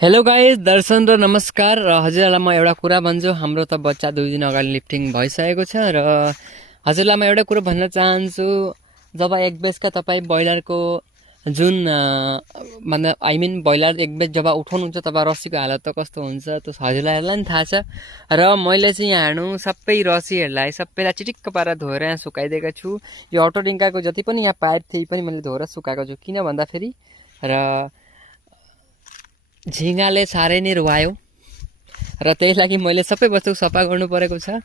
Hello guys, दर्शन र नमस्कार। र हजुरलाई म एउटा कुरा भन्छु। हाम्रो त बच्चा 2 दिन अगाडि लिफ्टिङ भइसकेको छ र हजुरलाई म एउटा कुरा भन्न चाहन्छु। जब एक बेचका तपाईँ ब्रोइलरको जुन मतलब ब्रोइलर एक बेच जब उठाउनुहुन्छ तब रस्सीको हालत त कस्तो हुन्छ त्यो हजुरलाई नि थाहा छ। र मैले चाहिँ यहाँ हेर्नु सबै रस्सीहरूलाई सबैलाई चिटिक्क पारेर धोएर यहाँ सुकाइदिएको छु। यो अटो डिङ्काको जति पनि यहाँ पाइप थिए पनि मैले धोएर सुकाएको छु। किन भन्दाखेरि र झिँगाले साह्रै नै रुवायो र त्यही लागि मैले सबै वस्तु सफा गर्नु परेको छ।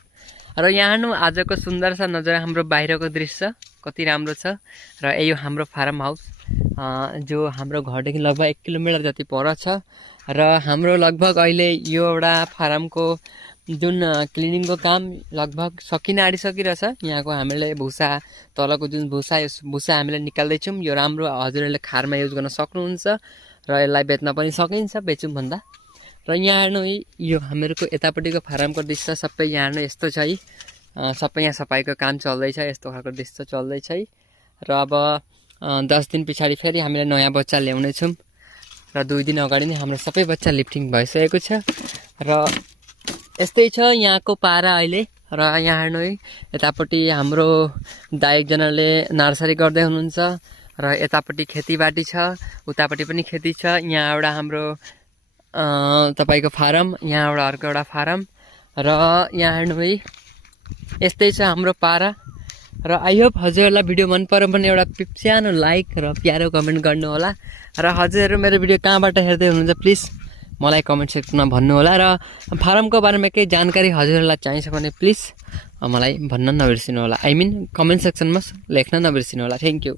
र यहाँ हेर्नु आजको सुन्दर सा नजारा हाम्रो बाहिरको दृश्य कति राम्रो छ। र यो हाम्रो फार्म हाउस जो हाम्रो घरदेखि लगभग 1 किलोमिटर जति पर छ। र हाम्रो लगभग अहिले यो एउटा फार्मको जुन क्लिनिङको काम लगभग सकिन आँटिसकिरहेछ। यहाँको हामीले भुसा तलको जुन भुसा यो भुसा हामीले निकाल्दैछौँ। यो राम्रो हजुरहरूले खारमा युज गर्न सक्नुहुन्छ र यसलाई बेच्न पनि सकिन्छ बेचौँ भन्दा। र यहाँ हेर्नु यो हामीहरूको यतापट्टिको फार्मको दृश्य सबै यहाँ हेर्नु यस्तो छ है। सबै यहाँ सफाइको काम चल्दैछ, यस्तो खालको दृश्य चल्दैछ है। र अब 10 दिन पछाडि फेरि हामीले नयाँ बच्चा ल्याउनेछौँ। र 2 दिन अगाडि नै हाम्रो सबै बच्चा लिफ्टिङ भइसकेको छ। र यस्तै छ यहाँको पारा अहिले। र यहाँ हेर्नु है यतापट्टि हाम्रो दाइ एकजनाले नर्सरी गर्दै हुनुहुन्छ र यतापट्टि खेतीबाटी छ, उतापट्टि पनि खेती छ। यहाँ एउटा हाम्रो तपाईँको फारम, यहाँ एउटा अर्को एउटा फारम। र यहाँ हेर्नु है यस्तै छ हाम्रो पारा। र आई होप हजुरहरूलाई भिडियो मन पर्यो भने एउटा सानो लाइक र प्यारो कमेन्ट गर्नु होला। र हजुरहरू मेरो भिडियो कहाँबाट हेर्दै हुनुहुन्छ प्लिज मलाई कमेन्ट सेक्सनमा भन्नु होला। र फारमको बारेमा केही जानकारी हजुरहरूलाई चाहिन्छ भने प्लिज मलाई भन्न नबिर्सिनु होला। कमेन्ट सेक्सनमा लेख्न नबिर्सिनु होला। Thank you.